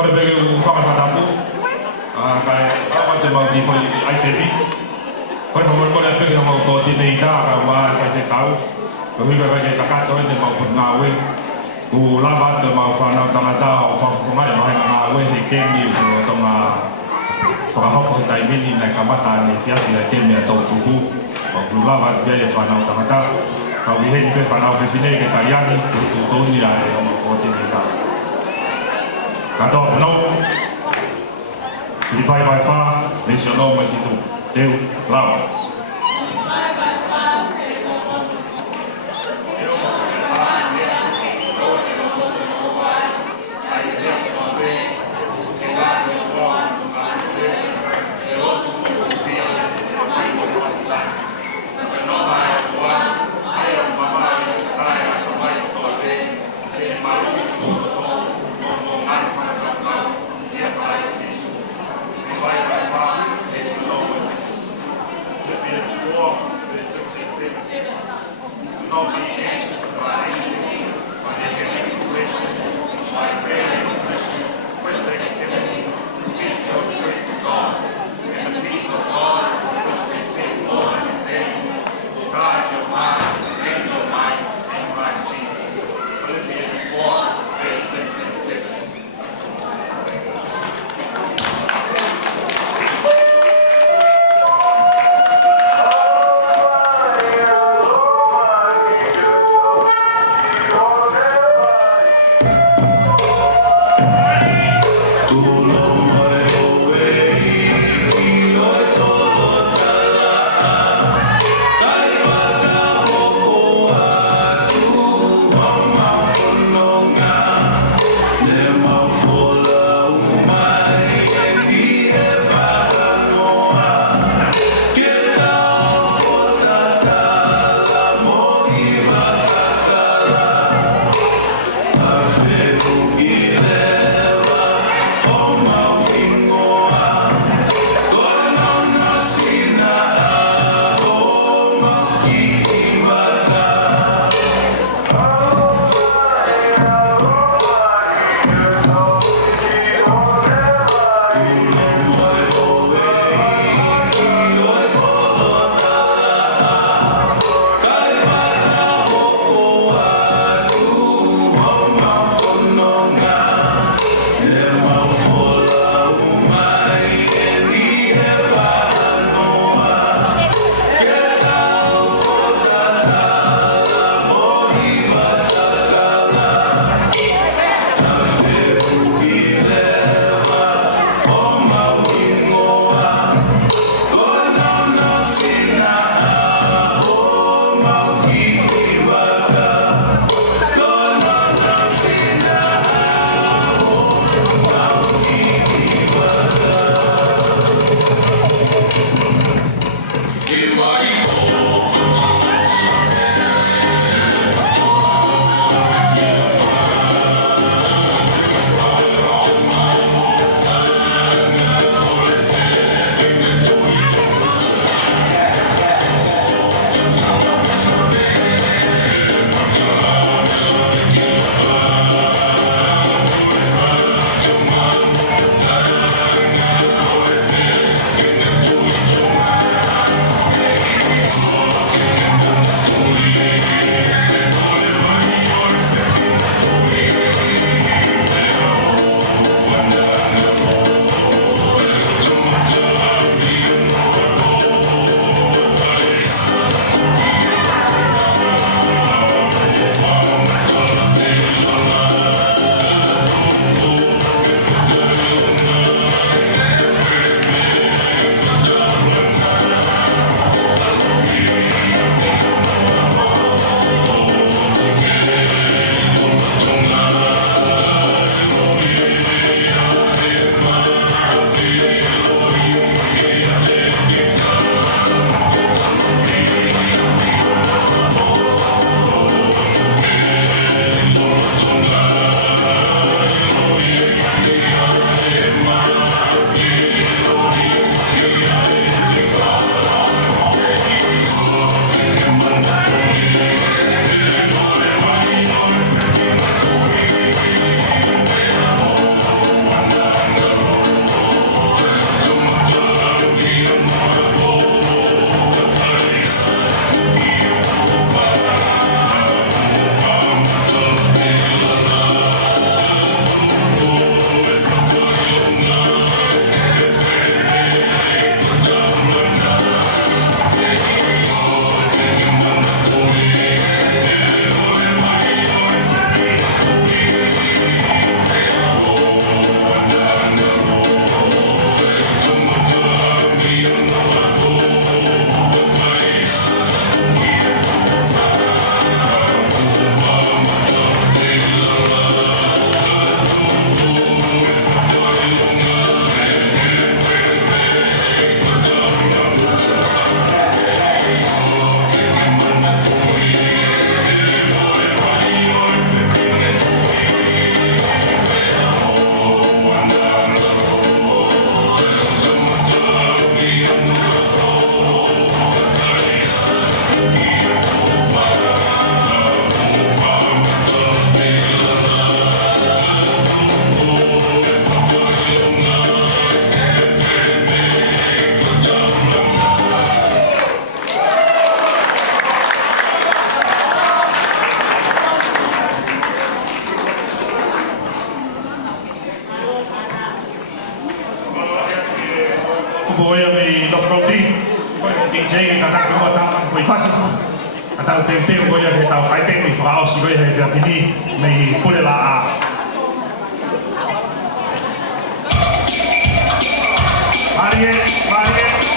Kore pege u whakawhatapu, kai apa te mau di whai IPB. Kore whamor kore pege o mau ko tine i tā, ka wā sai se tau. Ko hui kai ke takato e te mau put ngā ue. Ku lava te mau whanau tangata o whakafongai mai ngā ue he kemi o tonga whakahoko he taimini nei ka mata ni whiasi a kemi a tau tuku. O ku lava te e whanau tangata. Kau i heni pe whanau whiwhine ke tariani, ku tōni a e o mau ko tine i tā. Katoa no, Filipai vai wha, leisio no mai situ, teu, lau. Jay ka ta ko ta ko fasi ata te ko ya he ta kai te mi fa o si ko he ya fini me pole la a Marie